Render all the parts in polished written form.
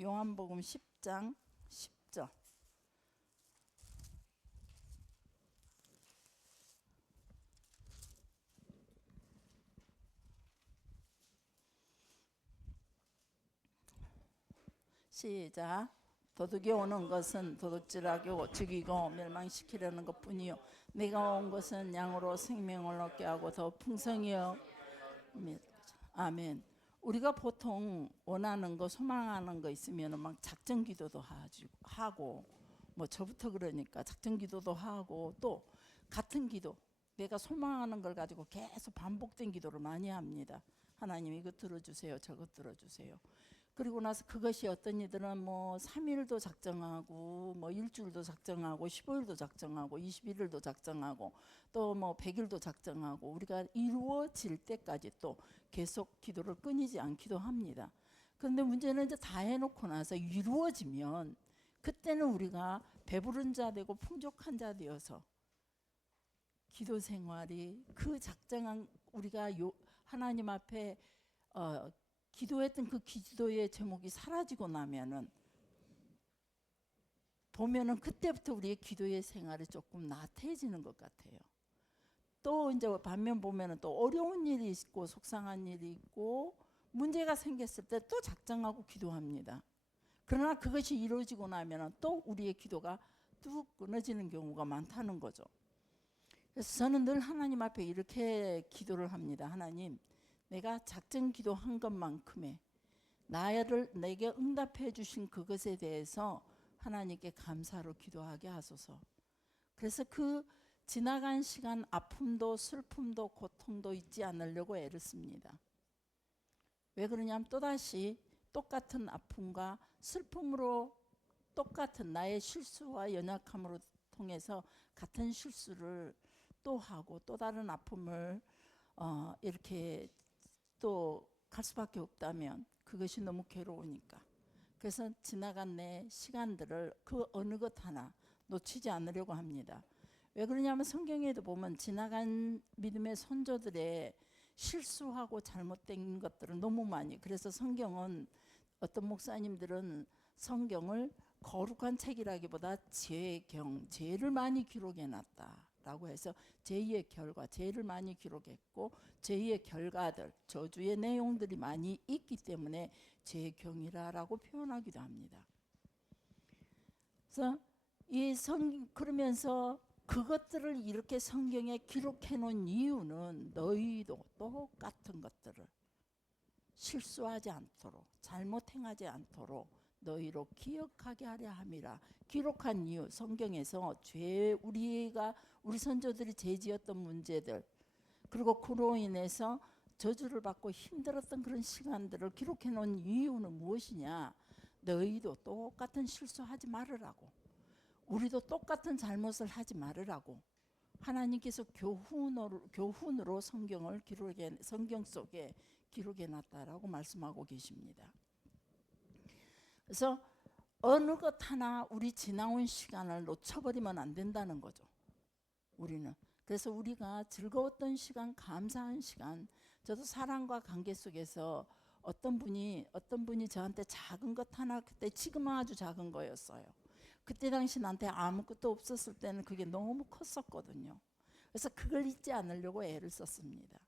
요한복음 10장 10절. 시작. 도둑이 오는 것은 도둑질하고 죽이고 멸망시키려는 것뿐이요 내가 온 것은 양으로 생명을 얻게 하고 더 풍성히요. 아멘. 우리가 보통 원하는 거 소망하는 거 있으면 막 작전 기도도 하고 뭐 저부터 그러니까 작전 기도도 하고 또 같은 기도 내가 소망하는 걸 가지고 계속 반복된 기도를 많이 합니다. 하나님 이거 들어주세요. 저거 들어주세요. 그리고 나서 그것이 어떤 이들은 뭐 3일도 작정하고 뭐 일주일도 작정하고 15일도 작정하고 21일도 작정하고 또 뭐 100일도 작정하고 우리가 이루어질 때까지 또 계속 기도를 끊이지 않기도 합니다. 그런데 문제는 이제 다 해놓고 나서 이루어지면 그때는 우리가 배부른 자 되고 풍족한 자 되어서 기도 생활이 그 작정한 우리가 하나님 앞에 기도했던 그 기도의 제목이 사라지고 나면은 보면은 그때부터 우리의 기도의 생활이 조금 나태해지는 것 같아요. 또 이제 반면 보면은 또 어려운 일이 있고 속상한 일이 있고 문제가 생겼을 때 또 작정하고 기도합니다. 그러나 그것이 이루어지고 나면은 또 우리의 기도가 뚝 끊어지는 경우가 많다는 거죠. 그래서 저는 늘 하나님 앞에 이렇게 기도를 합니다. 하나님, 내가 작정 기도한 것만큼의 나를 내게 응답해 주신 그것에 대해서 하나님께 감사로 기도하게 하소서. 그래서 그 지나간 시간 아픔도 슬픔도 고통도 잊지 않으려고 애를 씁니다. 왜 그러냐면 또다시 똑같은 아픔과 슬픔으로 똑같은 나의 실수와 연약함으로 통해서 같은 실수를 또 하고 또 다른 아픔을 이렇게 또 갈 수밖에 없다면 그것이 너무 괴로우니까. 그래서 지나간 내 시간들을 그 어느 것 하나 놓치지 않으려고 합니다. 왜 그러냐면 성경에도 보면 지나간 믿음의 선조들의 실수하고 잘못된 것들을 너무 많이, 그래서 성경은 어떤 목사님들은 성경을 거룩한 책이라기보다 죄를 많이 기록해놨다 라고 해서 죄의 결과, 죄를 많이 기록했고 죄의 결과들, 저주의 내용들이 많이 있기 때문에 죄경이라고 표현하기도 합니다. 그래서 그러면서 그것들을 이렇게 성경에 기록해 놓은 이유는 너희도 똑같은 것들을 실수하지 않도록 잘못 행하지 않도록 너희로 기억하게 하려 함이라. 기록한 이유, 성경에서 우리 선조들이 죄지었던 문제들, 그리고 그로 인해서 저주를 받고 힘들었던 그런 시간들을 기록해 놓은 이유는 무엇이냐? 너희도 똑같은 실수하지 말으라고, 우리도 똑같은 잘못을 하지 말으라고 하나님께서 교훈으로 성경 속에 기록해 놨다라고 말씀하고 계십니다. 그래서 어느 것 하나 우리 지나온 시간을 놓쳐버리면 안 된다는 거죠. 우리는. 그래서 우리가 즐거웠던 시간, 감사한 시간, 저도 사랑과 관계 속에서 어떤 분이 저한테 작은 것 하나, 그때 지금은 아주 작은 거였어요. 그때 당시 나한테 아무것도 없었을 때는 그게 너무 컸었거든요. 그래서 그걸 잊지 않으려고 애를 썼습니다.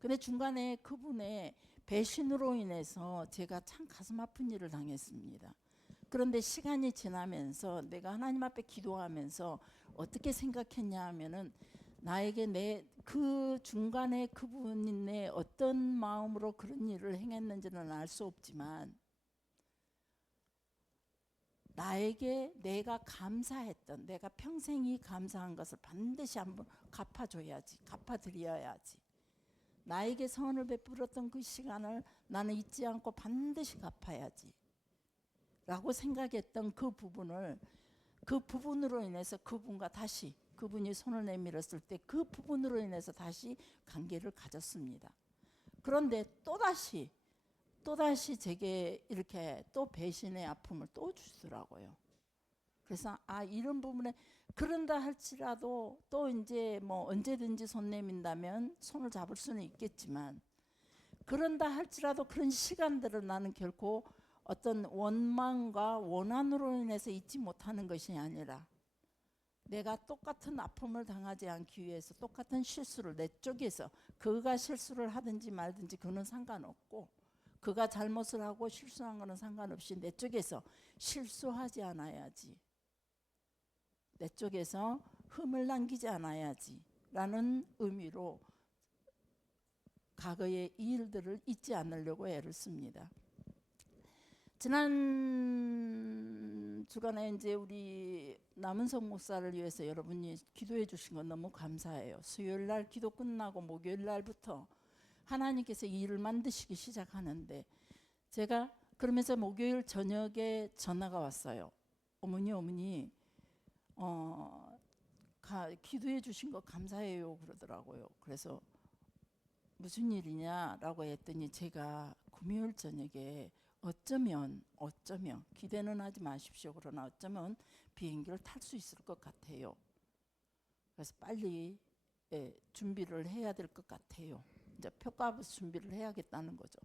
근데 중간에 그분의 배신으로 인해서 제가 참 가슴 아픈 일을 당했습니다. 그런데 시간이 지나면서 내가 하나님 앞에 기도하면서 어떻게 생각했냐 하면은 나에게 그 중간에 그분이 내 어떤 마음으로 그런 일을 행했는지는 알 수 없지만 나에게 내가 감사했던, 내가 평생이 감사한 것을 반드시 한번 갚아드려야지. 나에게 선을 베풀었던 그 시간을 나는 잊지 않고 반드시 갚아야지 라고 생각했던 그 부분으로 인해서 그분이 손을 내밀었을 때 그 부분으로 인해서 다시 관계를 가졌습니다. 그런데 또다시 제게 이렇게 또 배신의 아픔을 또 주시더라고요. 그래서 이런 부분에 그런다 할지라도 또 이제 뭐 언제든지 손 내민다면 손을 잡을 수는 있겠지만 그런다 할지라도 그런 시간들을 나는 결코 어떤 원망과 원한으로 인해서 잊지 못하는 것이 아니라 내가 똑같은 아픔을 당하지 않기 위해서 똑같은 실수를 내 쪽에서, 그가 실수를 하든지 말든지 그는 상관없고, 그가 잘못을 하고 실수한 거는 상관없이 내 쪽에서 실수하지 않아야지, 내 쪽에서 흠을 남기지 않아야지 라는 의미로 과거의 이 일들을 잊지 않으려고 애를 씁니다. 지난 주간에 이제 우리 남은석 목사를 위해서 여러분이 기도해 주신 건 너무 감사해요. 수요일 날 기도 끝나고 목요일 날부터 하나님께서 이 일을 만드시기 시작하는데, 제가 그러면서 목요일 저녁에 전화가 왔어요. 어머니 기도해 주신 거 감사해요 그러더라고요. 그래서 무슨 일이냐라고 했더니 제가 금요일 저녁에 어쩌면 기대는 하지 마십시오. 그러나 어쩌면 비행기를 탈 수 있을 것 같아요. 그래서 빨리 준비를 해야 될 것 같아요. 이제 표값 준비를 해야겠다는 거죠.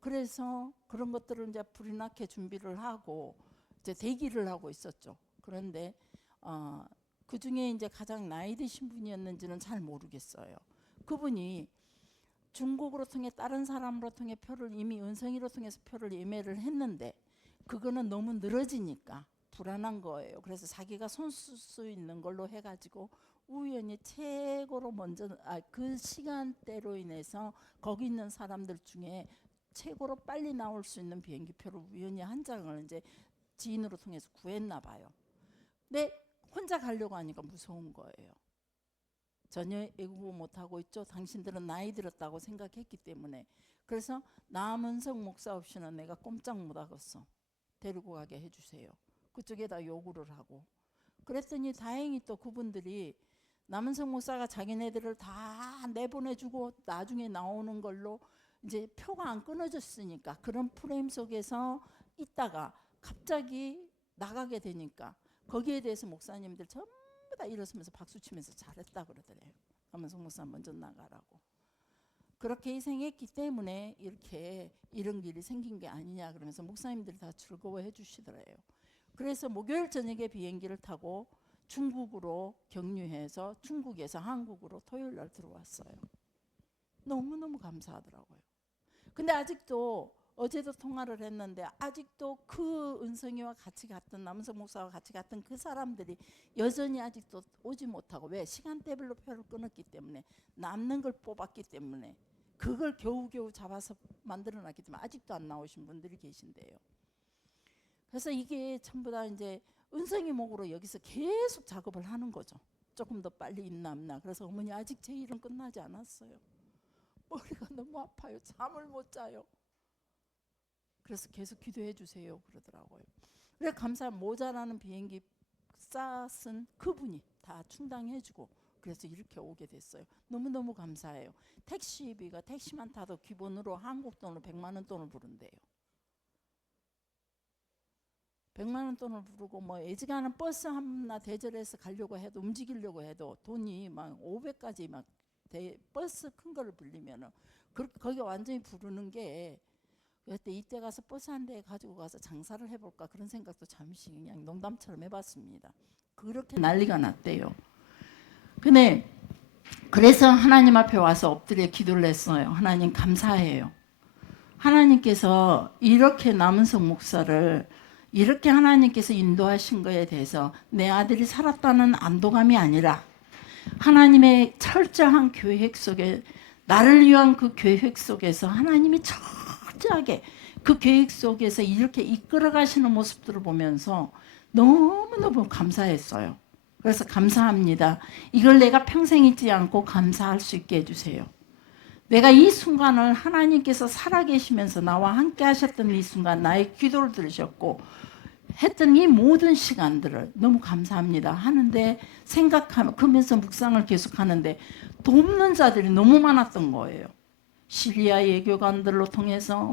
그래서 그런 것들을 이제 불이 나게 준비를 하고 이제 대기를 하고 있었죠. 그런데 그 중에 이제 가장 나이 드신 분이었는지는 잘 모르겠어요. 그분이 중국으로 통해 다른 사람으로 통해 표를 이미 은성이로 통해서 표를 예매를 했는데 그거는 너무 늘어지니까 불안한 거예요. 그래서 자기가 손 쓸 수 있는 걸로 해가지고 우연히 최고로 먼저 그 시간대로 인해서 거기 있는 사람들 중에 최고로 빨리 나올 수 있는 비행기 표를 우연히 한 장을 이제 지인으로 통해서 구했나 봐요. 근데 혼자 가려고 하니까 무서운 거예요. 전혀 애국을 못하고 있죠. 당신들은 나이 들었다고 생각했기 때문에. 그래서 남은석 목사 없이는 내가 꼼짝 못하겠어. 데리고 가게 해주세요. 그쪽에다 요구를 하고. 그랬더니 다행히 또 그분들이 남은석 목사가 자기네들을 다 내보내주고 나중에 나오는 걸로 이제 표가 안 끊어졌으니까 그런 프레임 속에서 있다가 갑자기 나가게 되니까 거기에 대해서 목사님들 전부 다 일어서면서 박수치면서 잘했다 그러더래요. 남은석 목사 먼저 나가라고. 그렇게 희생했기 때문에 이렇게 이런 일이 생긴 게 아니냐 그러면서 목사님들이 다 즐거워해 주시더래요. 그래서 목요일 저녁에 비행기를 타고 중국으로 경유해서 중국에서 한국으로 토요일 날 들어왔어요. 너무너무 감사하더라고요. 근데 아직도 어제도 통화를 했는데 아직도 그 은성이와 같이 갔던 남은석 목사와 같이 갔던 그 사람들이 여전히 아직도 오지 못하고, 왜? 시간대별로 표를 끊었기 때문에, 남는 걸 뽑았기 때문에, 그걸 겨우겨우 잡아서 만들어놨기 때문에 아직도 안 나오신 분들이 계신데요. 그래서 이게 전부 다 이제 은성이 목으로 여기서 계속 작업을 하는 거죠. 조금 더 빨리 있나 없나. 그래서 어머니 아직 제 일은 끝나지 않았어요. 머리가 너무 아파요. 잠을 못 자요. 그래서 계속 기도해 주세요 그러더라고요. 그래 감사, 모자라는 비행기 쌌은 그분이 다 충당해 주고 그래서 이렇게 오게 됐어요. 너무너무 감사해요. 택시비가 택시만 타도 기본으로 한국 돈으로 100만 원 돈을 부른대요. 100만 원 돈을 부르고 뭐 애지간한 버스 하나 대절해서 가려고 해도, 움직이려고 해도 돈이 막 500까지 막 버스 큰 거를 빌리면은 거기 완전히 부르는 게, 그때 이때 가서 버스 한 대 가지고 가서 장사를 해볼까 그런 생각도 잠시 그냥 농담처럼 해봤습니다. 그렇게 난리가 났대요. 근데 그래서 하나님 앞에 와서 엎드려 기도를 했어요. 하나님 감사해요. 하나님께서 이렇게 남은석 목사를 이렇게 하나님께서 인도하신 거에 대해서 내 아들이 살았다는 안도감이 아니라 하나님의 철저한 계획 속에, 나를 위한 그 계획 속에서 하나님이 철저하게 그 계획 속에서 이렇게 이끌어 가시는 모습들을 보면서 너무너무 감사했어요. 그래서 감사합니다. 이걸 내가 평생 잊지 않고 감사할 수 있게 해주세요. 내가 이 순간을 하나님께서 살아계시면서 나와 함께 하셨던 이 순간, 나의 기도를 들으셨고 했던 이 모든 시간들을 너무 감사합니다 하는데, 생각하면서 묵상을 계속하는데 돕는 자들이 너무 많았던 거예요. 시리아 예교관들로 통해서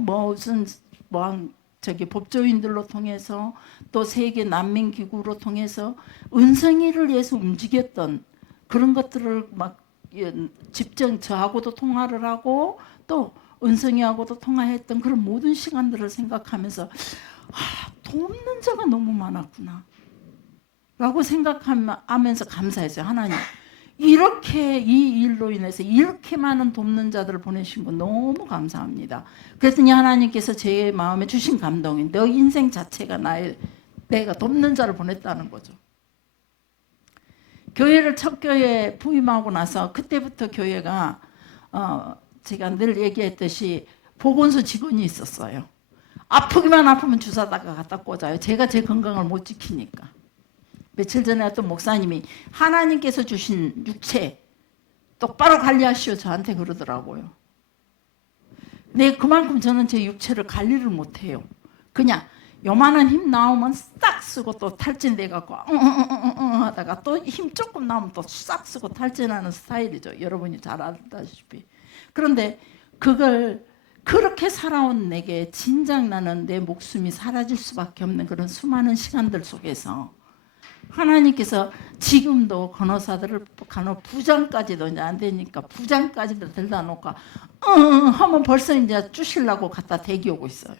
법조인들로 통해서 또 세계 난민기구로 통해서 은성이를 위해서 움직였던 그런 것들을 막 저하고도 통화를 하고 또 은성이하고도 통화했던 그런 모든 시간들을 생각하면서 돕는 자가 너무 많았구나 라고 생각하면서 감사했어요. 하나님, 이렇게 이 일로 인해서 이렇게 많은 돕는 자들을 보내신 거 너무 감사합니다. 그랬더니 하나님께서 제 마음에 주신 감동이 너 인생 자체가 내가 돕는 자를 보냈다는 거죠. 교회를 첫 교회에 부임하고 나서 그때부터 교회가 제가 늘 얘기했듯이 보건소 직원이 있었어요. 아프기만 아프면 주사다가 갖다 꽂아요. 제가 제 건강을 못 지키니까. 며칠 전에 어떤 목사님이 하나님께서 주신 육체 똑바로 관리하시오 저한테 그러더라고요. 근데 그만큼 저는 제 육체를 관리를 못해요. 그냥 요만한 힘 나오면 싹 쓰고 또 탈진돼갖고 하다가 또 힘 조금 나오면 또 싹 쓰고 탈진하는 스타일이죠. 여러분이 잘 알다시피. 그런데 그걸 그렇게 살아온 내게 진작 나는 내 목숨이 사라질 수밖에 없는 그런 수많은 시간들 속에서 하나님께서 지금도 간호사들을 부장까지도 이제 안 되니까 부장까지도 들다 놓고 하면 벌써 이제 주시려고 갖다 대기 오고 있어요.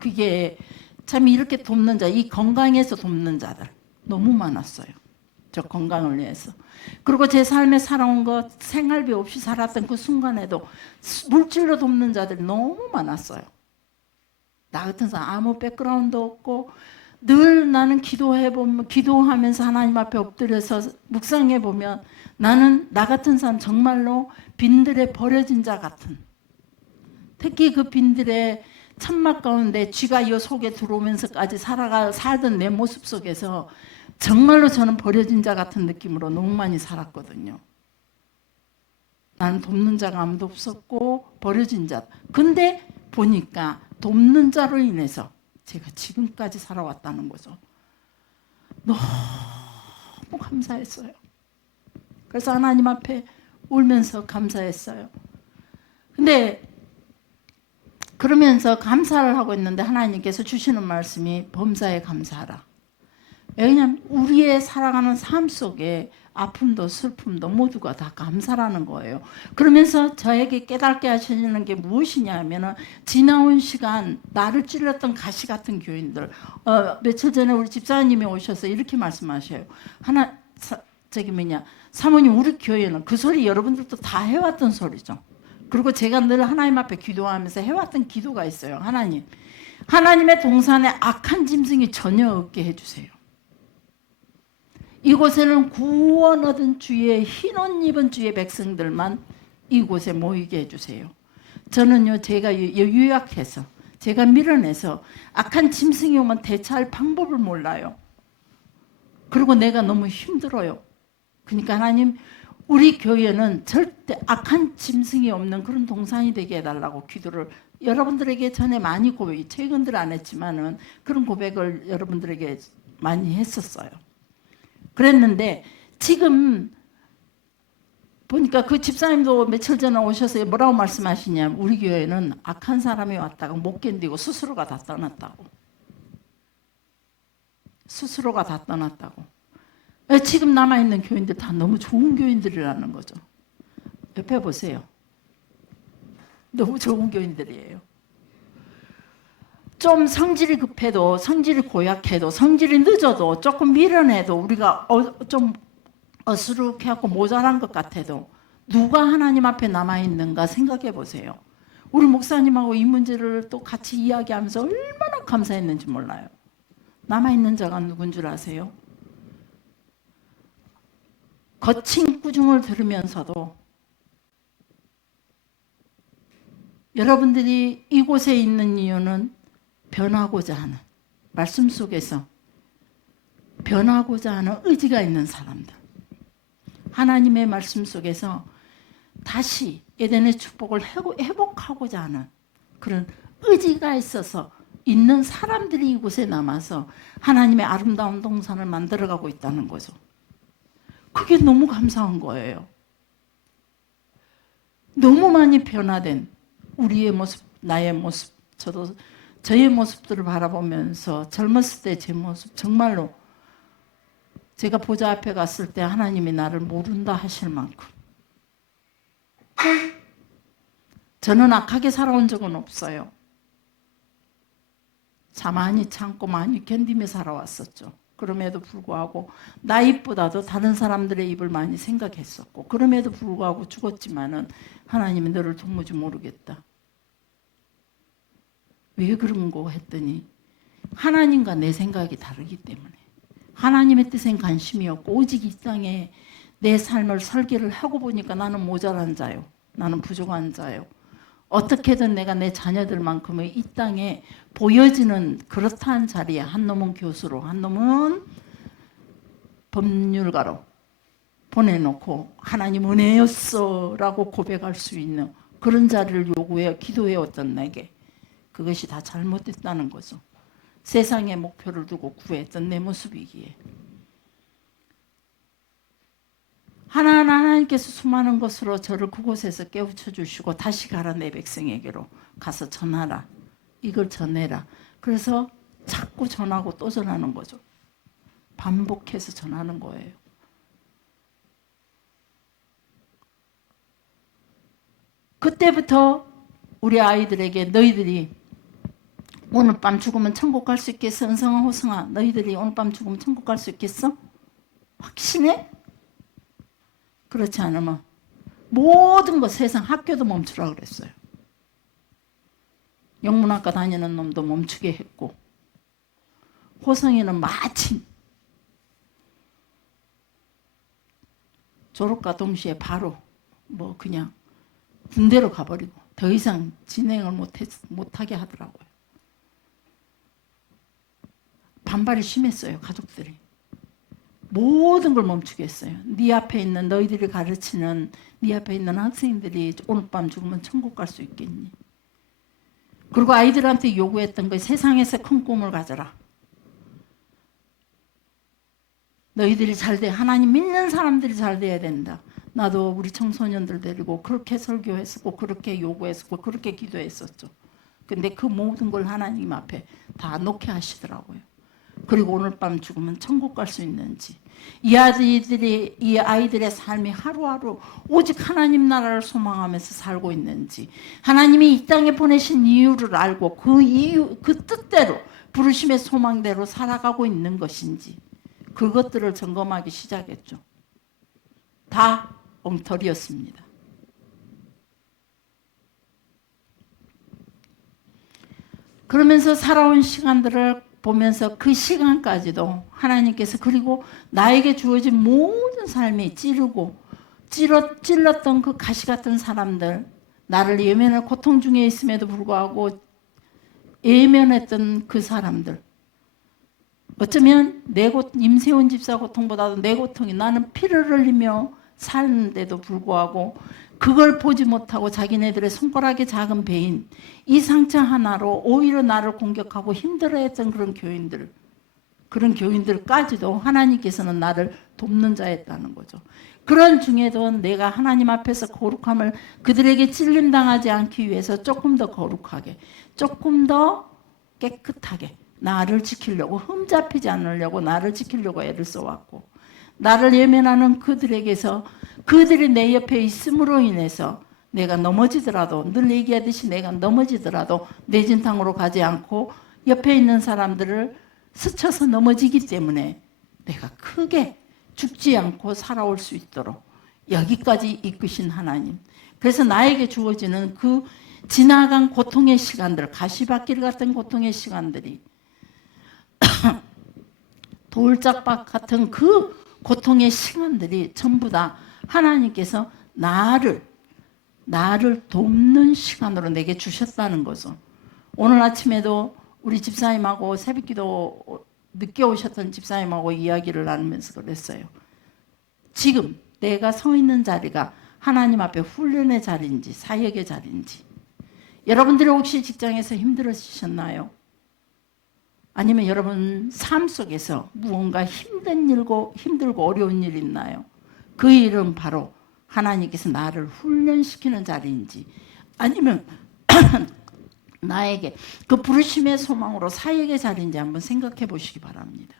그게 참 이렇게 돕는 자, 이 건강에서 돕는 자들 너무 많았어요. 저 건강을 위해서. 그리고 제 삶에 살아온 것 생활비 없이 살았던 그 순간에도 물질로 돕는 자들이 너무 많았어요. 나 같은 사람 아무 백그라운드 없고 늘 나는 기도하면서 하나님 앞에 엎드려서 묵상해보면 나는 나 같은 사람 정말로 빈들에 버려진 자 같은, 특히 그 빈들의 천막 가운데 쥐가 이 속에 들어오면서까지 살던 내 모습 속에서 정말로 저는 버려진 자 같은 느낌으로 너무 많이 살았거든요. 나는 돕는 자가 아무도 없었고 버려진 자. 근데 보니까 돕는 자로 인해서 제가 지금까지 살아왔다는 거죠. 너무 감사했어요. 그래서 하나님 앞에 울면서 감사했어요. 근데 그러면서 감사를 하고 있는데 하나님께서 주시는 말씀이 범사에 감사하라. 왜냐하면 우리의 살아가는 삶 속에 아픔도 슬픔도 모두가 다 감사라는 거예요. 그러면서 저에게 깨닫게 하시는 게 무엇이냐 하면 지나온 시간 나를 찔렀던 가시 같은 교인들, 며칠 전에 우리 집사님이 오셔서 이렇게 말씀하셔요. 사모님 우리 교회는 그 소리 여러분들도 다 해왔던 소리죠. 그리고 제가 늘 하나님 앞에 기도하면서 해왔던 기도가 있어요. 하나님의 동산에 악한 짐승이 전혀 없게 해주세요. 이곳에는 구원 얻은 주의 흰옷 입은 주의 백성들만 이곳에 모이게 해주세요. 저는요 제가 요약해서 제가 밀어내서 악한 짐승이 오면 대처할 방법을 몰라요. 그리고 내가 너무 힘들어요. 그러니까 하나님 우리 교회는 절대 악한 짐승이 없는 그런 동산이 되게 해달라고 기도를 여러분들에게 전에 많이 최근 들 안 했지만은 그런 고백을 여러분들에게 많이 했었어요. 그랬는데 지금 보니까 그 집사님도 며칠 전에 오셔서 뭐라고 말씀하시냐면 우리 교회는 악한 사람이 왔다가 못 견디고 스스로가 다 떠났다고. 스스로가 다 떠났다고. 지금 남아있는 교인들 다 너무 좋은 교인들이라는 거죠. 옆에 보세요. 너무 좋은 교인들이에요. 좀 성질이 급해도 성질이 고약해도 성질이 늦어도 조금 미련해도 우리가 좀 어수룩해갖고 모자란 것 같아도 누가 하나님 앞에 남아있는가 생각해 보세요. 우리 목사님하고 이 문제를 또 같이 이야기하면서 얼마나 감사했는지 몰라요. 남아있는 자가 누군 줄 아세요? 거친 꾸중을 들으면서도 여러분들이 이곳에 있는 이유는 변하고자 하는 말씀 속에서 변하고자 하는 의지가 있는 사람들, 하나님의 말씀 속에서 다시 에덴의 축복을 회복하고자 하는 그런 의지가 있어서 있는 사람들이 이곳에 남아서 하나님의 아름다운 동산을 만들어가고 있다는 거죠. 그게 너무 감사한 거예요. 너무 많이 변화된 우리의 모습, 나의 모습, 저의 모습들을 바라보면서 젊었을 때 제 모습 정말로 제가 보좌 앞에 갔을 때 하나님이 나를 모른다 하실 만큼 저는 악하게 살아온 적은 없어요. 많이 참고 많이 견디며 살아왔었죠. 그럼에도 불구하고 나 입보다도 다른 사람들의 입을 많이 생각했었고, 그럼에도 불구하고 죽었지만은 하나님이 너를 도무지 모르겠다. 왜 그런 거 했더니 하나님과 내 생각이 다르기 때문에, 하나님의 뜻엔 관심이 없고 오직 이 땅에 내 삶을 설계를 하고 보니까 나는 모자란 자요, 나는 부족한 자요, 어떻게든 내가 내 자녀들만큼의 이 땅에 보여지는 그렇다한 자리에, 한 놈은 교수로, 한 놈은 법률가로 보내놓고 하나님 은혜였어 라고 고백할 수 있는 그런 자리를 요구해 기도해왔던 내게 그것이 다 잘못됐다는 거죠. 세상에 목표를 두고 구했던 내 모습이기에 하나님께서 수많은 것으로 저를 그곳에서 깨우쳐 주시고 다시 가라 내 백성에게로 가서 전하라, 이걸 전해라. 그래서 자꾸 전하고 또 전하는 거죠. 반복해서 전하는 거예요. 그때부터 우리 아이들에게 너희들이 오늘 밤 죽으면 천국 갈 수 있겠어? 은성아 호성아, 너희들이 오늘 밤 죽으면 천국 갈 수 있겠어? 확신해? 그렇지 않으면 모든 거 세상 학교도 멈추라 그랬어요. 영문학과 다니는 놈도 멈추게 했고, 호성이는 마침 졸업과 동시에 바로 그냥 군대로 가버리고 더 이상 진행을 못하게 하더라고요. 반발이 심했어요. 가족들이. 모든 걸 멈추게 했어요. 네 앞에 있는 너희들이 가르치는 네 앞에 있는 학생들이 오늘 밤 죽으면 천국 갈 수 있겠니? 그리고 아이들한테 요구했던 거, 세상에서 큰 꿈을 가져라. 너희들이 잘 돼. 하나님 믿는 사람들이 잘 돼야 된다. 나도 우리 청소년들 데리고 그렇게 설교했었고 그렇게 요구했었고 그렇게 기도했었죠. 근데 그 모든 걸 하나님 앞에 다 놓게 하시더라고요. 그리고 오늘 밤 죽으면 천국 갈 수 있는지, 이 아이들의 삶이 하루하루 오직 하나님 나라를 소망하면서 살고 있는지, 하나님이 이 땅에 보내신 이유를 알고 그 뜻대로 부르심의 소망대로 살아가고 있는 것인지, 그것들을 점검하기 시작했죠. 다 엉터리였습니다. 그러면서 살아온 시간들을 보면서 그 시간까지도 하나님께서, 그리고 나에게 주어진 모든 삶이 찔렀던 그 가시 같은 사람들, 나를 예면할 고통 중에 있음에도 불구하고 예면했던 그 사람들, 어쩌면 임세훈 집사 고통보다도 내 고통이, 나는 피를 흘리며 사는데도 불구하고 그걸 보지 못하고 자기네들의 손가락의 작은 배인 이 상처 하나로 오히려 나를 공격하고 힘들어했던 그런 교인들까지도 하나님께서는 나를 돕는 자였다는 거죠. 그런 중에도 내가 하나님 앞에서 거룩함을, 그들에게 찔림당하지 않기 위해서 조금 더 거룩하게, 조금 더 깨끗하게 나를 지키려고, 흠잡히지 않으려고 나를 지키려고 애를 써왔고, 나를 예면하는 그들에게서, 그들이 내 옆에 있음으로 인해서 내가 넘어지더라도, 늘 얘기하듯이 내가 넘어지더라도 내 진탕으로 가지 않고 옆에 있는 사람들을 스쳐서 넘어지기 때문에 내가 크게 죽지 않고 살아올 수 있도록 여기까지 이끄신 하나님. 그래서 나에게 주어지는 그 지나간 고통의 시간들, 가시밭길 같은 고통의 시간들이 돌짝밭 같은 그 고통의 시간들이 전부 다 하나님께서 나를 돕는 시간으로 내게 주셨다는 거죠. 오늘 아침에도 우리 집사님하고 새벽기도 늦게 오셨던 집사님하고 이야기를 나누면서 그랬어요. 지금 내가 서 있는 자리가 하나님 앞에 훈련의 자리인지 사역의 자리인지. 여러분들이 혹시 직장에서 힘들으셨나요? 아니면 여러분 삶 속에서 무언가 힘들고 어려운 일 있나요? 그 일은 바로 하나님께서 나를 훈련시키는 자리인지, 아니면 나에게 그 부르심의 소망으로 사역의 자리인지 한번 생각해 보시기 바랍니다.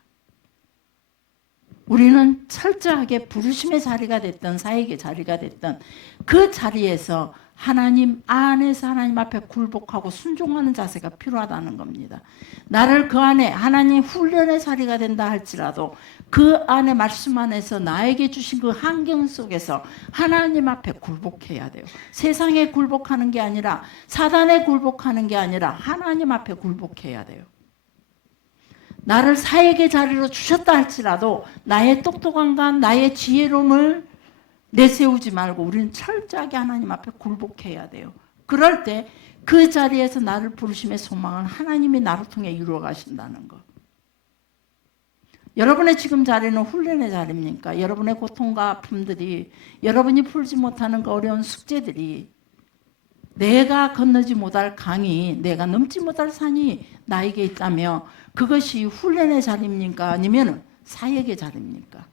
우리는 철저하게 부르심의 자리가 됐던 사역의 자리가 됐던 그 자리에서 하나님 안에서 하나님 앞에 굴복하고 순종하는 자세가 필요하다는 겁니다. 나를 그 안에 하나님 훈련의 자리가 된다 할지라도 그 안에 말씀 안에서 나에게 주신 그 환경 속에서 하나님 앞에 굴복해야 돼요. 세상에 굴복하는 게 아니라 사단에 굴복하는 게 아니라 하나님 앞에 굴복해야 돼요. 나를 사역의 자리로 주셨다 할지라도 나의 똑똑함과 나의 지혜로움을 내세우지 말고 우리는 철저하게 하나님 앞에 굴복해야 돼요. 그럴 때 그 자리에서 나를 부르심의 소망은 하나님이 나를 통해 이루어 가신다는 것. 여러분의 지금 자리는 훈련의 자리입니까? 여러분의 고통과 아픔들이, 여러분이 풀지 못하는 그 어려운 숙제들이, 내가 건너지 못할 강이, 내가 넘지 못할 산이 나에게 있다며 그것이 훈련의 자리입니까? 아니면 사역의 자리입니까?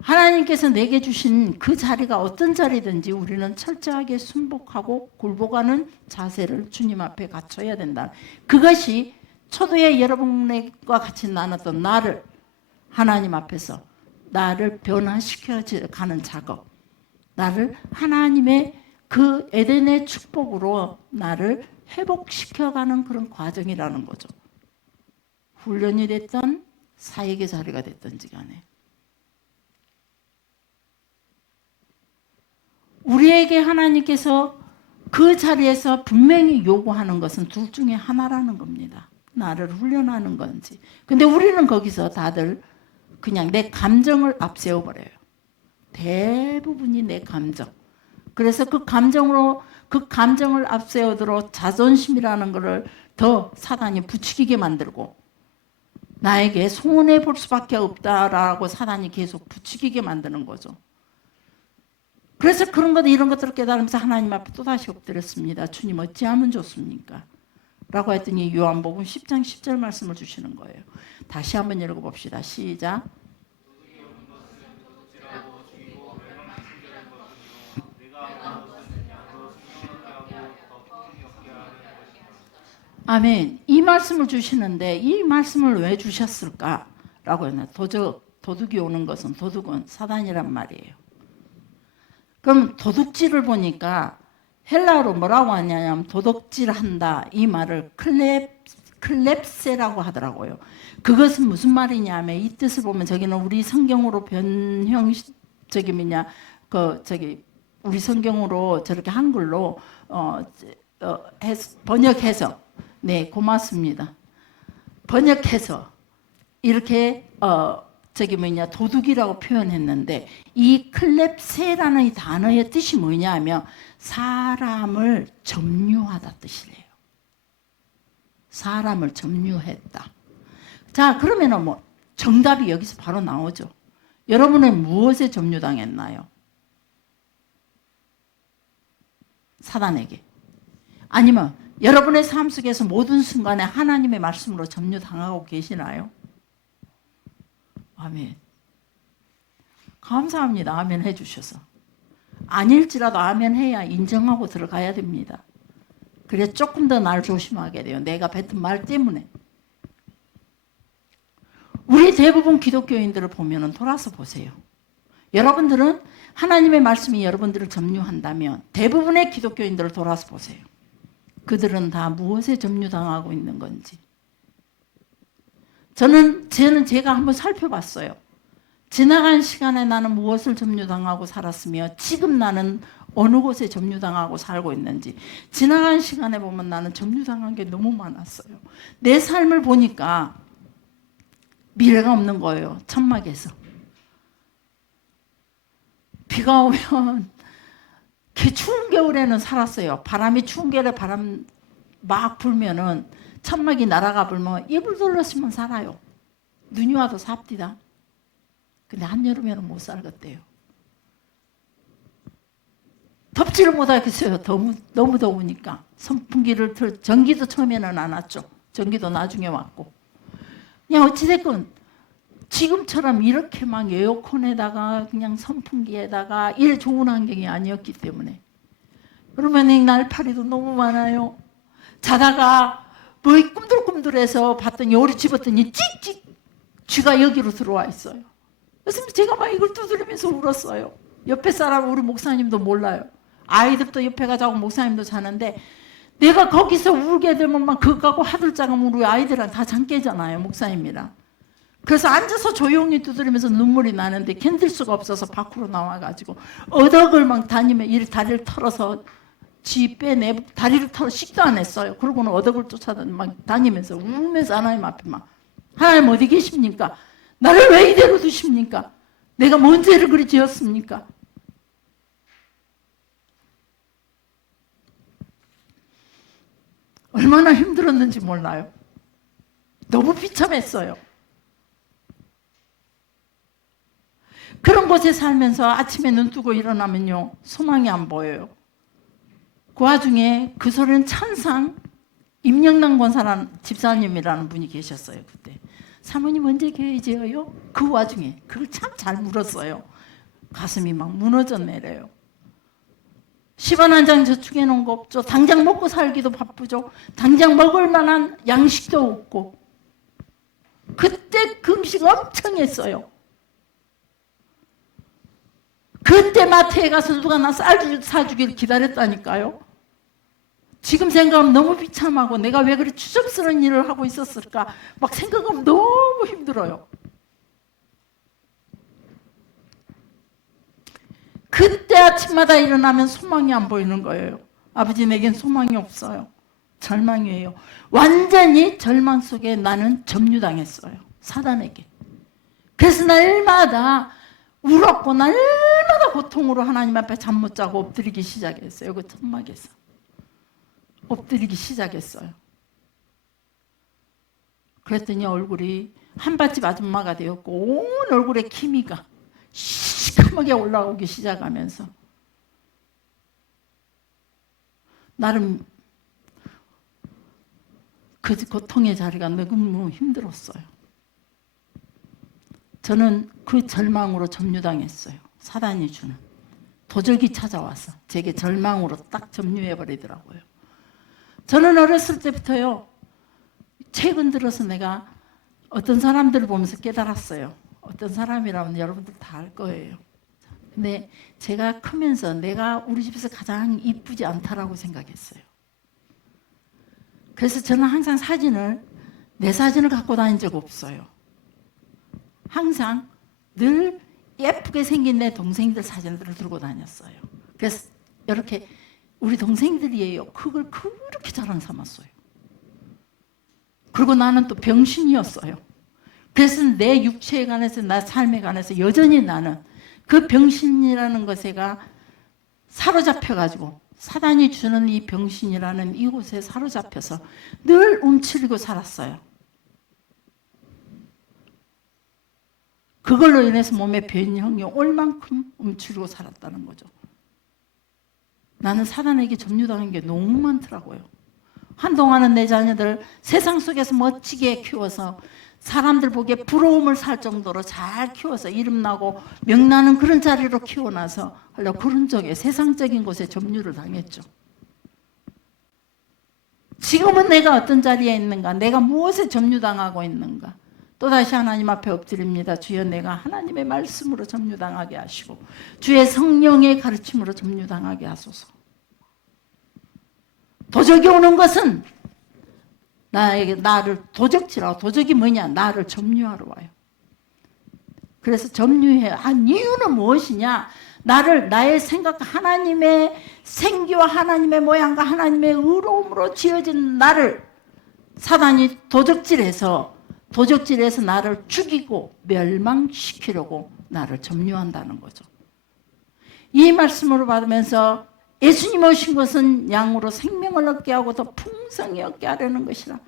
하나님께서 내게 주신 그 자리가 어떤 자리든지 우리는 철저하게 순복하고 굴복하는 자세를 주님 앞에 갖춰야 된다. 그것이 초도에 여러분과 같이 나눴던 나를 하나님 앞에서 나를 변화시켜 가는 작업, 나를 하나님의 그 에덴의 축복으로 나를 회복시켜가는 그런 과정이라는 거죠. 훈련이 됐던 사역의 자리가 됐던지 간에. 우리에게 하나님께서 그 자리에서 분명히 요구하는 것은 둘 중에 하나라는 겁니다. 나를 훈련하는 건지. 근데 우리는 거기서 다들 그냥 내 감정을 앞세워버려요. 대부분이 내 감정. 그래서 그 감정을 앞세우도록 자존심이라는 것을 더 사단이 부추기게 만들고 나에게 손해 볼 수밖에 없다라고 사단이 계속 부추기게 만드는 거죠. 그래서 그런 것 이런 것들을 깨달으면서 하나님 앞에 또다시 엎드렸습니다. 주님 어찌하면 좋습니까? 라고 했더니 요한복음 10장 10절 말씀을 주시는 거예요. 다시 한번 읽어봅시다. 시작. 아멘. 이 말씀을 주시는데 이 말씀을 왜 주셨을까라고 했나? 도둑이 오는 것은 도둑은 사단이란 말이에요. 그럼 도둑질을 보니까 헬라어로 뭐라고 하냐면 도둑질한다 이 말을 클렙세라고 하더라고요. 그것은 무슨 말이냐면 이 뜻을 보면 저기는 우리 성경으로 우리 성경으로 저렇게 한글로 번역해서 네 고맙습니다. 번역해서 이렇게 도둑이라고 표현했는데 이 클렙세라는 이 단어의 뜻이 뭐냐면 사람을 점유하다 뜻이래요. 사람을 점유했다. 자, 그러면은 뭐 정답이 여기서 바로 나오죠. 여러분은 무엇에 점유당했나요? 사단에게. 아니면 여러분의 삶 속에서 모든 순간에 하나님의 말씀으로 점유당하고 계시나요? 아멘. 감사합니다. 아멘 해주셔서. 아닐지라도 아멘 해야 인정하고 들어가야 됩니다. 그래 조금 더 날 조심하게 돼요. 내가 뱉은 말 때문에. 우리 대부분 기독교인들을 보면 돌아서 보세요. 여러분들은 하나님의 말씀이 여러분들을 점유한다면 대부분의 기독교인들을 돌아서 보세요. 그들은 다 무엇에 점유당하고 있는 건지. 저는 제가 한번 살펴봤어요. 지나간 시간에 나는 무엇을 점유당하고 살았으며 지금 나는 어느 곳에 점유당하고 살고 있는지. 지나간 시간에 보면 나는 점유당한 게 너무 많았어요. 내 삶을 보니까 미래가 없는 거예요. 천막에서. 비가 오면 추운 겨울에는 살았어요. 바람이 추운 겨울에 바람 막 불면은 천막이 날아가 불면 이불 둘러쓰면 살아요. 눈이 와도 삽디다. 근데 한여름에는 못 살겠대요. 덥지를 못하겠어요. 너무 더우니까. 선풍기를 전기도 처음에는 안 왔죠. 전기도 나중에 왔고. 그냥 어찌됐건 지금처럼 이렇게 막 에어컨에다가 그냥 선풍기에다가 이래 좋은 환경이 아니었기 때문에. 그러면 이 날파리도 너무 많아요. 자다가 뭐 꿈들꿈들해서 봤더니 오리 집었더니 찍찍 쥐가 여기로 들어와 있어요. 그래서 제가 막 이걸 두드리면서 울었어요. 옆에 사람 우리 목사님도 몰라요. 아이들도 옆에 가자고 목사님도 자는데 내가 거기서 울게 되면 막 그거하고 하들짝하면 우리 아이들랑 다 잠 깨잖아요. 목사님이랑. 그래서 앉아서 조용히 두드리면서 눈물이 나는데 견딜 수가 없어서 밖으로 나와가지고 어덕을 막 다니며 다리를 털어서 쥐 빼내 다리를 털어 식도 안 했어요. 그러고는 어덕을 쫓아다니 막 다니면서 울면서 하나님 앞에 막 하나님 어디 계십니까? 나를 왜 이대로 두십니까? 내가 뭔 죄를 그리 지었습니까? 얼마나 힘들었는지 몰라요. 너무 비참했어요. 그런 곳에 살면서 아침에 눈 뜨고 일어나면요 소망이 안 보여요. 그 와중에 그 소리는 천상 임영란 권사라는 집사님이라는 분이 계셨어요. 그때 사모님 언제 교회 지어요? 그 와중에 그걸 참 잘 물었어요. 가슴이 막 무너져 내려요. 10원 한 장 저축해 놓은 거 없죠. 당장 먹고 살기도 바쁘죠. 당장 먹을 만한 양식도 없고 그때 금식 엄청 했어요. 그때 마트에 가서 누가 나 쌀 사주길 기다렸다니까요. 지금 생각하면 너무 비참하고 내가 왜 그렇게 추접스러운 일을 하고 있었을까 막 생각하면 너무 힘들어요. 그때 아침마다 일어나면 소망이 안 보이는 거예요. 아버지 내겐 소망이 없어요. 절망이에요. 완전히 절망 속에 나는 점유당했어요. 사단에게. 그래서 날마다 울었고 날마다 고통으로 하나님 앞에 잠 못 자고 엎드리기 시작했어요. 그 천막에서. 엎드리기 시작했어요. 그랬더니 얼굴이 한밭집 아줌마가 되었고 온 얼굴에 기미가 시커멓게 올라오기 시작하면서 나름 그 고통의 자리가 너무 힘들었어요. 저는 그 절망으로 점유당했어요. 사단이 주는 도적이 찾아와서 제게 절망으로 딱 점유해버리더라고요. 저는 어렸을 때부터요 최근 들어서 내가 어떤 사람들을 보면서 깨달았어요. 어떤 사람이라면 여러분들 다 알 거예요. 근데 제가 크면서 내가 우리 집에서 가장 이쁘지 않다라고 생각했어요. 그래서 저는 항상 내 사진을 갖고 다닌 적 없어요. 항상 늘 예쁘게 생긴 내 동생들 사진들을 들고 다녔어요. 그래서 이렇게 우리 동생들이에요. 그걸 그렇게 자랑 삼았어요. 그리고 나는 또 병신이었어요. 그래서 내 육체에 관해서 나 삶에 관해서 여전히 나는 그 병신이라는 것에가 사로잡혀가지고 사단이 주는 이 병신이라는 이곳에 사로잡혀서 늘 움츠리고 살았어요. 그걸로 인해서 몸에 변형이 올 만큼 움츠리고 살았다는 거죠. 나는 사단에게 점유당한 게 너무 많더라고요. 한동안은 내 자녀들 세상 속에서 멋지게 키워서 사람들 보기에 부러움을 살 정도로 잘 키워서 이름나고 명나는 그런 자리로 키워놔서 그런 쪽에 세상적인 곳에 점유를 당했죠. 지금은 내가 어떤 자리에 있는가, 내가 무엇에 점유당하고 있는가, 또다시 하나님 앞에 엎드립니다. 주여 내가 하나님의 말씀으로 점유당하게 하시고 주의 성령의 가르침으로 점유당하게 하소서. 도적이 오는 것은 나를 도적질하고, 도적이 뭐냐? 나를 점유하러 와요. 그래서 한 이유는 무엇이냐? 나의 생각, 하나님의 생기와 하나님의 모양과 하나님의 의로움으로 지어진 나를 사단이 도적질해서 나를 죽이고 멸망시키려고 나를 점유한다는 거죠. 이 말씀을 받으면서 예수님 오신 것은 양으로 생명을 얻게 하고 더 풍성히 얻게 하려는 것이라.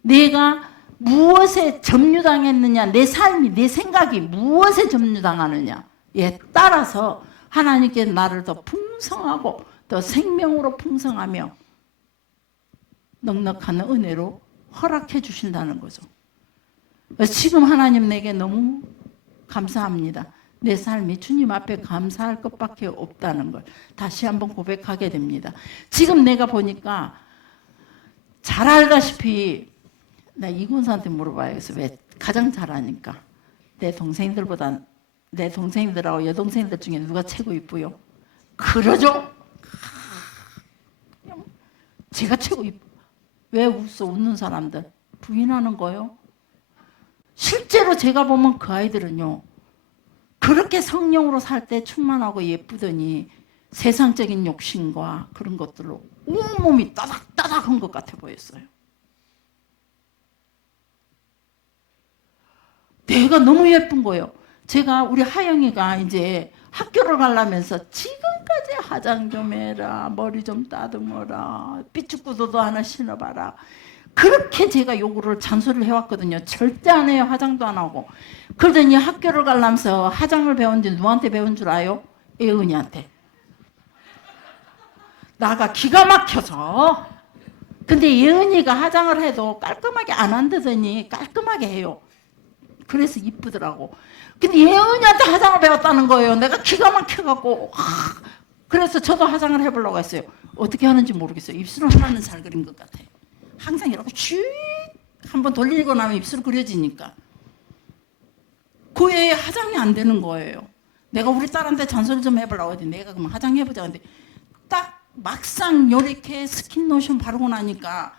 내가 무엇에 점유당했느냐, 내 삶이, 내 생각이 무엇에 점유당하느냐에 따라서 하나님께 나를 더 풍성하고 더 생명으로 풍성하며 넉넉한 은혜로 허락해 주신다는 거죠. 지금 하나님 내게 너무 감사합니다. 내 삶이 주님 앞에 감사할 것밖에 없다는 걸 다시 한번 고백하게 됩니다. 지금 내가 보니까 잘 알다시피 나 이군사한테 물어봐야겠어. 왜 가장 잘하니까. 내 동생들보다 내 동생들하고 여동생들 중에 누가 최고 이쁘요? 그러죠? 제가 최고 이쁘. 왜 웃어? 웃는 사람들 부인하는 거요? 실제로 제가 보면 그 아이들은요, 그렇게 성령으로 살 때 충만하고 예쁘더니 세상적인 욕심과 그런 것들로 온몸이 따닥따닥한 것 같아 보였어요. 내가 너무 예쁜 거예요. 제가 우리 하영이가 이제 학교를 가려면서 지금까지 화장 좀 해라, 머리 좀 따듬어라, 삐죽구두도 하나 신어봐라, 그렇게 제가 요구를 잔소리를 해왔거든요. 절대 안 해요. 화장도 안 하고. 그러더니 학교를 가려면서 화장을 배웠는데 누구한테 배운 줄 아요? 예은이한테. 나가 기가 막혀서. 근데 예은이가 화장을 해도 깔끔하게 안 한다더니 깔끔하게 해요. 그래서 이쁘더라고. 근데 예은이한테 화장을 배웠다는 거예요. 내가 기가 막혀갖고. 그래서 저도 화장을 해보려고 했어요. 어떻게 하는지 모르겠어요. 입술은 하나는 잘 그린 것 같아요. 항상 이렇게 쭉 한번 돌리고 나면 입술 그려지니까. 그 외에 화장이 안 되는 거예요. 내가 우리 딸한테 잔소리 좀 해보려고 했더니 내가 그럼 화장해보자. 근데 딱 막상 이렇게 스킨로션 바르고 나니까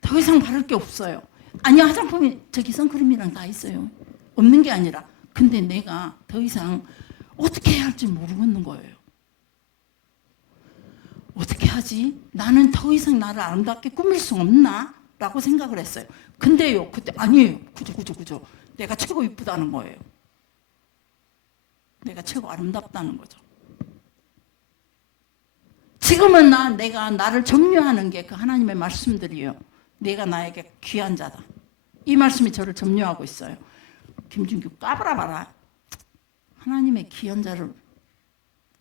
더 이상 바를 게 없어요. 아니, 화장품이 저기 선크림이랑 다 있어요. 없는 게 아니라. 근데 내가 더 이상 어떻게 해야 할지 모르겠는 거예요. 어떻게 하지? 나는 더 이상 나를 아름답게 꾸밀 수 없나? 라고 생각을 했어요. 근데요, 그때 아니에요. 그죠. 내가 최고 이쁘다는 거예요. 내가 최고 아름답다는 거죠. 지금은 내가 나를 점유하는 게 그 하나님의 말씀들이에요. 내가 나에게 귀한 자다. 이 말씀이 저를 점유하고 있어요. 김준규 까불어 봐라. 하나님의 귀한 자를,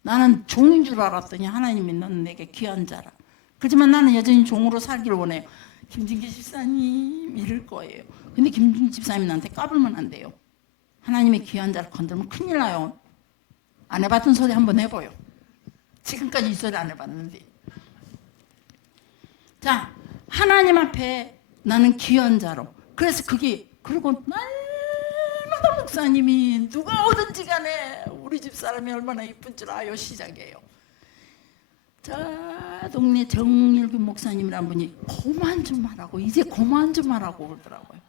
나는 종인 줄 알았더니 하나님이 너는 내게 귀한 자라. 그렇지만 나는 여전히 종으로 살기를 원해요. 김준규 집사님 이럴 거예요. 근데 김준규 집사님 나한테 까불면 안 돼요. 하나님의 귀한 자를 건들면 큰일 나요. 안 해봤던 소리 한번 해봐요. 지금까지 이 소리 안 해봤는데. 자, 하나님 앞에 나는 귀한 자로. 그래서 그게, 그리고 날마다 목사님이 누가 오든지 간에 우리 집 사람이 얼마나 이쁜 줄 아요 시작이에요. 저 동네 정일규 목사님이란 분이 그만 좀 하라고, 이제 그만 좀 하라고 그러더라고요.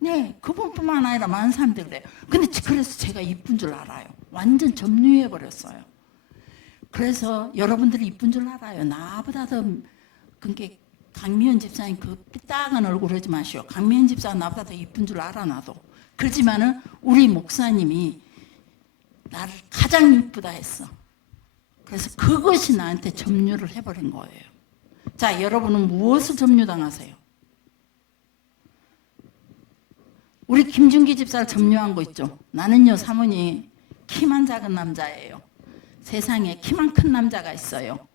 네, 그분뿐만 아니라 많은 사람들이 그래요. 근데 그래서 제가 이쁜 줄 알아요. 완전 점유해버렸어요. 그래서 여러분들이 이쁜 줄 알아요. 나보다 더, 그게 강미연 집사님 그 삐딱한 얼굴 하지 마시오. 강미연 집사가 나보다 더 이쁜 줄 알아, 나도. 그렇지만은 우리 목사님이 나를 가장 이쁘다 했어. 그래서 그것이 나한테 점유를 해버린 거예요. 자, 여러분은 무엇을 점유당하세요? 우리 김준기 집사를 점유한 거 있죠. 나는요, 사모님 키만 작은 남자예요. 세상에 키만 큰 남자가 있어요.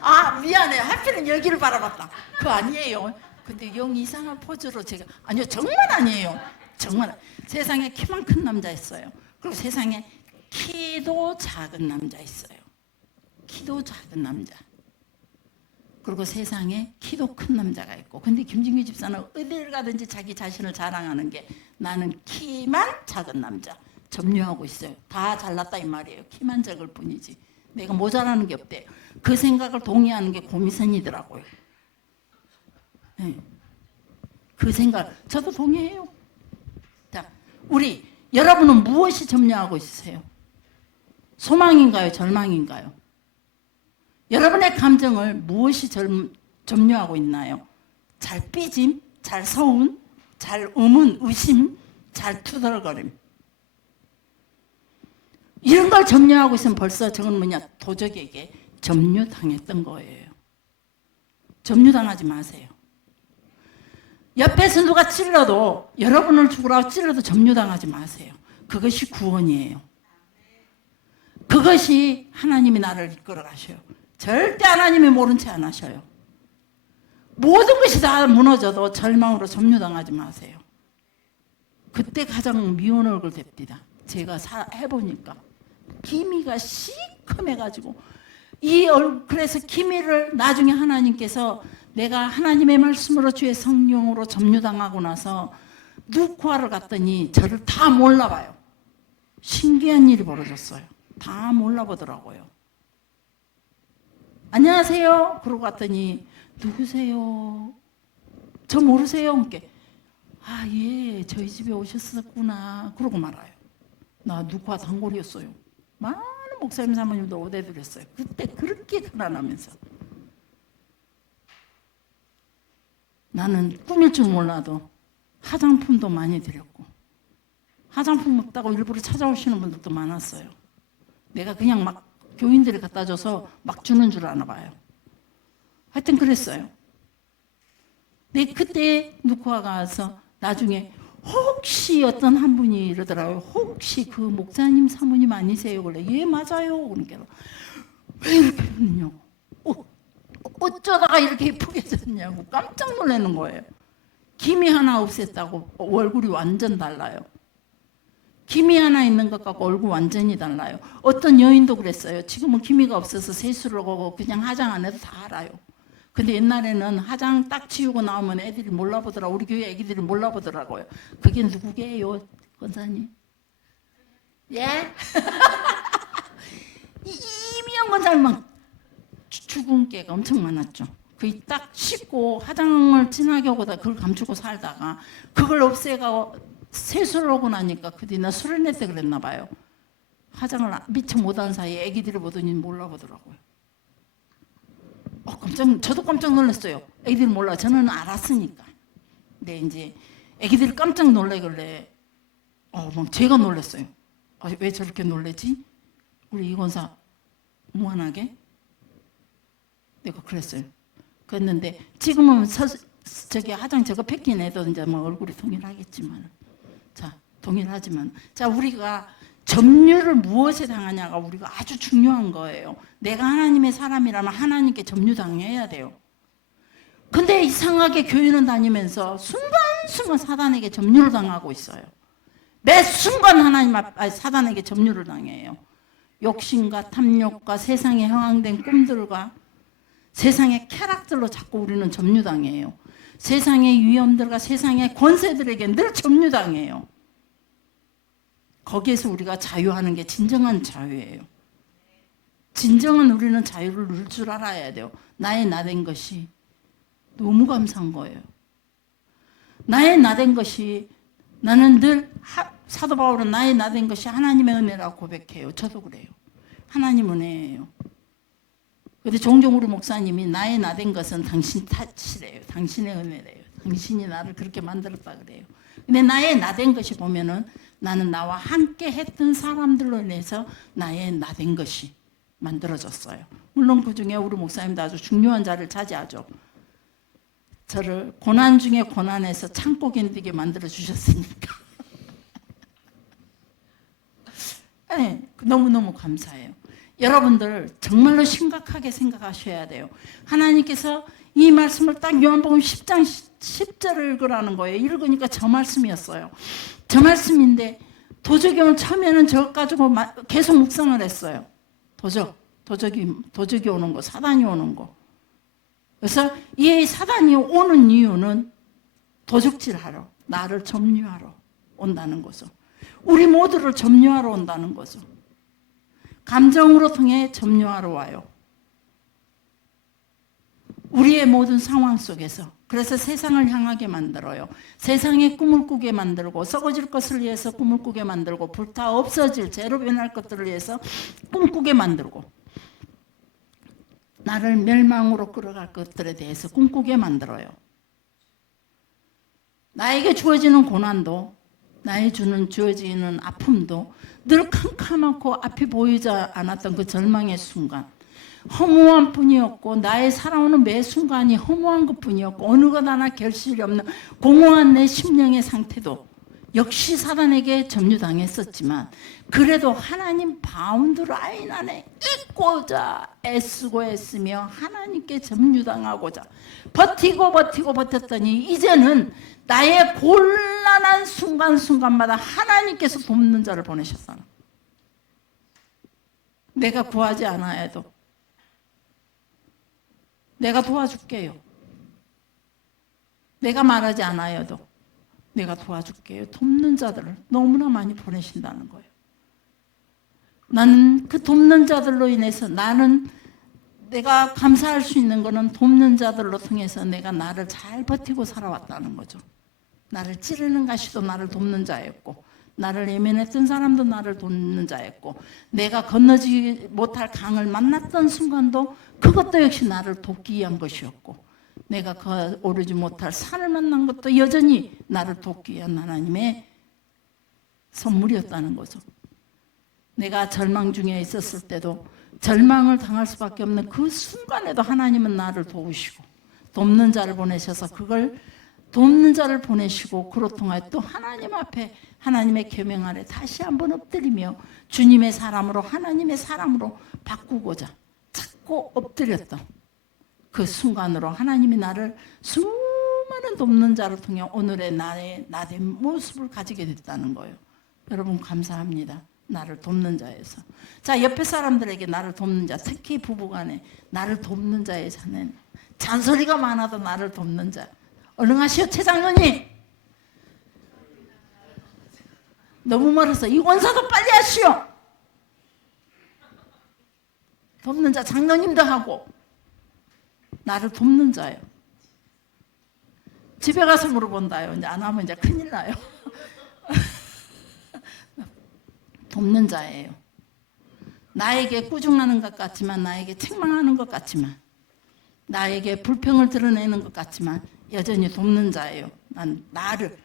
아, 미안해요. 하필은 여기를 바라봤다. 그거 아니에요. 근데 영 이상한 포즈로 제가, 아니요, 정말 아니에요. 정말. 세상에 키만 큰 남자 있어요. 그리고 세상에 키도 작은 남자 있어요. 키도 작은 남자. 그리고 세상에 키도 큰 남자가 있고. 근데 김진규 집사는 어딜 가든지 자기 자신을 자랑하는 게 나는 키만 작은 남자 점유하고 있어요. 다 잘났다 이 말이에요. 키만 작을 뿐이지 내가 모자라는 게 없대요. 그 생각을 동의하는 게 고미선이더라고요. 네. 그 생각 저도 동의해요. 자, 우리 여러분은 무엇이 점유하고 있으세요? 소망인가요? 절망인가요? 여러분의 감정을 무엇이 점유하고 있나요? 잘 삐짐, 잘 서운, 잘 의문, 의심, 잘 투덜거림. 이런 걸 점유하고 있으면 벌써 저건 뭐냐? 도적에게 점유당했던 거예요. 점유당하지 마세요. 옆에서 누가 찔러도, 여러분을 죽으라고 찔러도 점유당하지 마세요. 그것이 구원이에요. 그것이 하나님이 나를 이끌어 가셔요. 절대 하나님이 모른 채 안 하셔요. 모든 것이 다 무너져도 절망으로 점유당하지 마세요. 그때 가장 미운 얼굴 됩니다. 제가 해보니까 기미가 시커매가지고 그래서 기미를 나중에 하나님께서 내가 하나님의 말씀으로 주의 성령으로 점유당하고 나서 누쿠아를 갔더니 저를 다 몰라봐요. 신기한 일이 벌어졌어요. 다 몰라보더라고요. 안녕하세요. 그러고 갔더니 누구세요? 저 모르세요? 그러니까 아, 예, 저희 집에 오셨었구나. 그러고 말아요. 나 누쿠아 단골이었어요. 많은 목사님 사모님도 오대드렸어요. 그때 그렇게 편안하면서. 나는 꾸밀 줄 몰라도 화장품도 많이 드렸고 화장품 없다고 일부러 찾아오시는 분들도 많았어요. 내가 그냥 막 교인들이 갖다 줘서 막 주는 줄 아나 봐요. 하여튼 그랬어요. 내 그때 누쿠아가 와서 나중에 혹시 어떤 한 분이 이러더라고요. 혹시 그 목사님 사모님 아니세요? 그래. 예, 맞아요. 그러니까 왜 이렇게 했냐고. 어쩌다가 이렇게 예쁘게 졌냐고 깜짝 놀라는 거예요. 김이 하나 없앴다고 얼굴이 완전 달라요. 김이 하나 있는 것 같고 얼굴 완전히 달라요. 어떤 여인도 그랬어요. 지금은 기미가 없어서 세수를 하고 그냥 화장 안 해도 다 알아요. 근데 옛날에는 화장 딱 지우고 나오면 애들이 몰라보더라. 우리 교회 애기들이 몰라보더라고요. 그게 누구게요, 권사님? 예? 이미영 권사님은 죽은 깨가 엄청 많았죠. 그게 딱 씻고 화장을 진하게 하고 그걸 감추고 살다가 그걸 없애고 세수를 하고 나니까 그 뒤나 술을 냈다 그랬나 봐요. 화장을 미처 못한 사이에 애기들이 보더니 몰라보더라고요. 저도 깜짝 놀랐어요. 애기들이 몰라. 저는 알았으니까. 근데 이제 애기들이 깜짝 놀래길래 막 제가 놀랐어요. 왜 저렇게 놀래지? 우리 이건사 무한하게? 내가 그랬어요. 그랬는데 지금은 저기 화장 저거 뺏긴 애도 이제 뭐 얼굴이 동일하겠지만 자 동일하지만 자 우리가 점유를 무엇에 당하냐가 우리가 아주 중요한 거예요. 내가 하나님의 사람이라면 하나님께 점유당해야 돼요. 근데 이상하게 교회는 다니면서 순간순간 사단에게 점유를 당하고 있어요. 매 순간 사단에게 점유를 당해요. 욕심과 탐욕과 세상에 형황된 꿈들과 세상의 쾌락들로 자꾸 우리는 점유당해요. 세상의 위험들과 세상의 권세들에게 늘 점유당해요. 거기에서 우리가 자유하는 게 진정한 자유예요. 진정한 우리는 자유를 누릴 줄 알아야 돼요. 나의 나된 것이 너무 감사한 거예요. 나의 나된 것이 나는 늘 사도 바울은 나의 나된 것이 하나님의 은혜라고 고백해요. 저도 그래요. 하나님 은혜예요. 근데 종종 우리 목사님이 나의 나된 것은 당신 탓이래요. 당신의 은혜래요. 당신이 나를 그렇게 만들었다 그래요. 근데 나의 나된 것이 보면은 나는 나와 함께 했던 사람들로 인해서 나의 나된 것이 만들어졌어요. 물론 그 중에 우리 목사님도 아주 중요한 자리를 차지하죠. 저를 고난 중에 고난에서 참고 견디게 만들어 주셨으니까. 네, 너무너무 감사해요. 여러분들 정말로 심각하게 생각하셔야 돼요. 하나님께서 이 말씀을 딱 요한복음 10장 10절을 읽으라는 거예요. 읽으니까 저 말씀이었어요. 저 말씀인데 도적이 처음에는 저것 가지고 계속 묵상을 했어요. 도적이 오는 거, 사단이 오는 거. 그래서 이 사단이 오는 이유는 도적질하러, 나를 점유하러 온다는 거죠. 우리 모두를 점유하러 온다는 거죠. 감정으로 통해 점유하러 와요. 우리의 모든 상황 속에서. 그래서 세상을 향하게 만들어요. 세상에 꿈을 꾸게 만들고 썩어질 것을 위해서 꿈을 꾸게 만들고 불타 없어질 죄로 변할 것들을 위해서 꿈꾸게 만들고 나를 멸망으로 끌어갈 것들에 대해서 꿈꾸게 만들어요. 나에게 주어지는 고난도 나에 주어지는 아픔도 늘 캄캄하고 앞이 보이지 않았던 그 절망의 순간 허무한 뿐이었고 나의 살아오는 매 순간이 허무한 것뿐이었고 어느 것 하나 결실이 없는 공허한 내 심령의 상태도 역시 사단에게 점유당했었지만 그래도 하나님 바운드라인 안에 있고자 애쓰며 하나님께 점유당하고자 버텼더니 이제는 나의 곤란한 순간순간마다 하나님께서 돕는 자를 보내셨어요. 내가 구하지 않아야 해도 내가 도와줄게요. 내가 말하지 않아요도 내가 도와줄게요. 돕는 자들을 너무나 많이 보내신다는 거예요. 나는 그 돕는 자들로 인해서 나는 내가 감사할 수 있는 거는 돕는 자들로 통해서 내가 나를 잘 버티고 살아왔다는 거죠. 나를 찌르는 가시도 나를 돕는 자였고, 나를 예면했던 사람도 나를 돕는 자였고, 내가 건너지 못할 강을 만났던 순간도 그것도 역시 나를 돕기 위한 것이었고, 내가 오르지 못할 산을 만난 것도 여전히 나를 돕기 위한 하나님의 선물이었다는 거죠. 내가 절망 중에 있었을 때도 절망을 당할 수밖에 없는 그 순간에도 하나님은 나를 도우시고 돕는 자를 보내셔서 그걸 돕는 자를 보내시고 그로 통하여 또 하나님 앞에 하나님의 계명 아래 다시 한번 엎드리며 주님의 사람으로 하나님의 사람으로 바꾸고자 자꾸 엎드렸던 그 순간으로 하나님이 나를 수많은 돕는 자를 통해 오늘의 나의 모습을 가지게 됐다는 거예요. 여러분 감사합니다. 나를 돕는 자에서. 자, 옆에 사람들에게 나를 돕는 자, 특히 부부간에 나를 돕는 자의 자는 잔소리가 많아도 나를 돕는 자. 얼른 하시오 최 장로님. 너무 멀어서 이 원사도 빨리 하시오. 돕는 자 장로님도 하고 나를 돕는 자예요. 집에 가서 물어본다요. 이제 안 하면 이제 큰일 나요. 돕는 자예요. 나에게 꾸중하는 것 같지만, 나에게 책망하는 것 같지만, 나에게 불평을 드러내는 것 같지만 여전히 돕는 자예요. 난 나를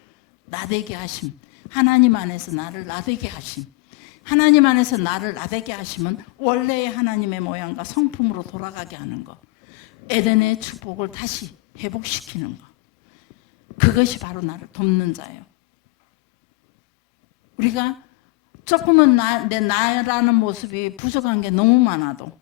나되게 하심, 하나님 안에서 나를 나되게 하심, 하나님 안에서 나를 나되게 하심은 원래의 하나님의 모양과 성품으로 돌아가게 하는 것, 에덴의 축복을 다시 회복시키는 것, 그것이 바로 나를 돕는 자예요. 우리가 조금은 나라는 모습이 부족한 게 너무 많아도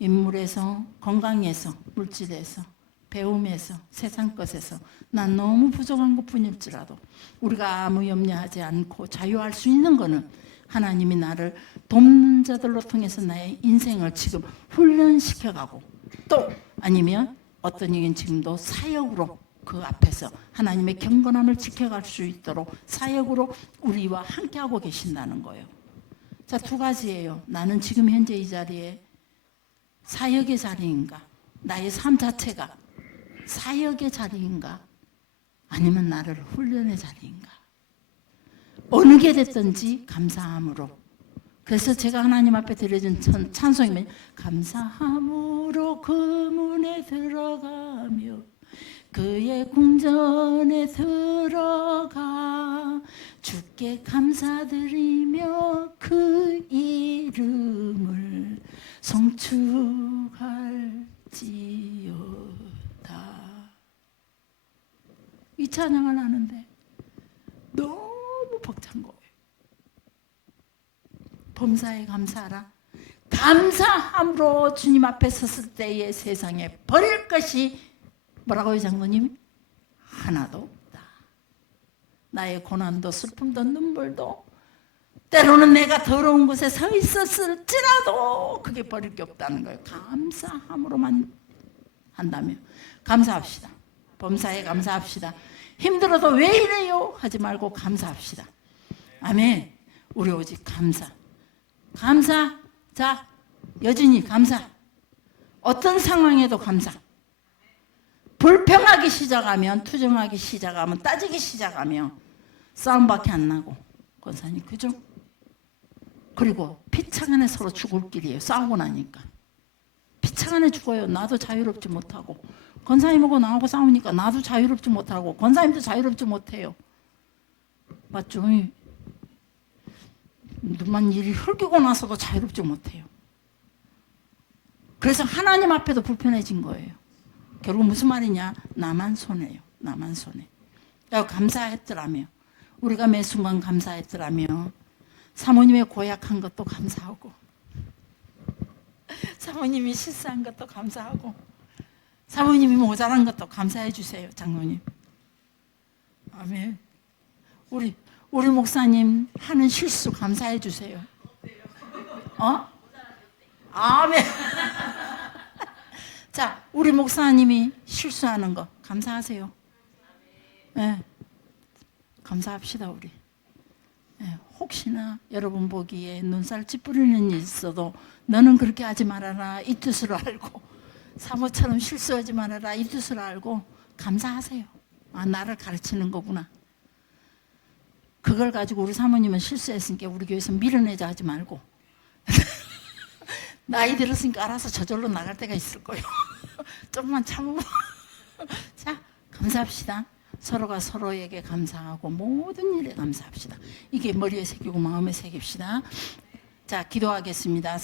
인물에서, 건강에서, 물질에서, 배움에서, 세상 것에서 난 너무 부족한 것뿐일지라도 우리가 아무 염려하지 않고 자유할 수 있는 거는 하나님이 나를 돕는 자들로 통해서 나의 인생을 지금 훈련시켜가고, 또 아니면 어떤 얘기는 지금도 사역으로 그 앞에서 하나님의 경건함을 지켜갈 수 있도록 사역으로 우리와 함께하고 계신다는 거예요. 자, 두 가지예요. 나는 지금 현재 이 자리에 사역의 자리인가, 나의 삶 자체가 사역의 자리인가, 아니면 나를 훈련의 자리인가. 어느 게 됐든지 감사함으로. 그래서 제가 하나님 앞에 드려준 찬송이면 감사함으로 그 문에 들어가며 그의 궁전에 들어가 주께 감사드리며 그 이름을 송축할지어다. 이 찬양을 하는데 너무 벅찬 거예요. 범사에 감사하라. 감사함으로 주님 앞에 섰을 때의 세상에 버릴 것이 뭐라고요, 장로님? 하나도 없다. 나의 고난도 슬픔도 눈물도 때로는 내가 더러운 곳에 서 있었을지라도 그게 버릴 게 없다는 거예요. 감사함으로만 한다면 감사합시다. 범사에 감사합시다. 힘들어도 왜 이래요? 하지 말고 감사합시다. 아멘. 우리 오직 감사. 감사. 자, 여전히 감사. 어떤 상황에도 감사. 불평하기 시작하면, 투정하기 시작하면, 따지기 시작하면 싸움밖에 안 나고, 권사님 그죠? 그리고 피차간에 서로 죽을 길이에요. 싸우고 나니까 피차간에 죽어요. 나도 자유롭지 못하고, 권사님하고 나하고 싸우니까 나도 자유롭지 못하고 권사님도 자유롭지 못해요. 맞죠? 눈만 일이 흘기고 나서도 자유롭지 못해요. 그래서 하나님 앞에도 불편해진 거예요. 결국 무슨 말이냐? 나만 손해요. 나만 손해. 감사했더라며, 우리가 매 순간 감사했더라며, 사모님의 고약한 것도 감사하고, 사모님이 실수한 것도 감사하고, 사모님이 모자란 것도 감사해 주세요. 장로님. 아멘. 우리 목사님 하는 실수 감사해 주세요. 아멘. 자, 우리 목사님이 실수하는 거 감사하세요. 예, 감사합시다 우리. 예, 혹시나 여러분 보기에 눈살 찌푸리는 일이 있어도 너는 그렇게 하지 말아라 이 뜻으로 알고, 사모처럼 실수하지 말아라 이 뜻으로 알고 감사하세요. 아, 나를 가르치는 거구나. 그걸 가지고 우리 사모님은 실수했으니까 우리 교회에서 밀어내자 하지 말고 나이 들었으니까 알아서 저절로 나갈 때가 있을 거예요. 조금만 참으면. 자, 감사합시다. 서로가 서로에게 감사하고 모든 일에 감사합시다. 이게 머리에 새기고 마음에 새깁시다. 자, 기도하겠습니다.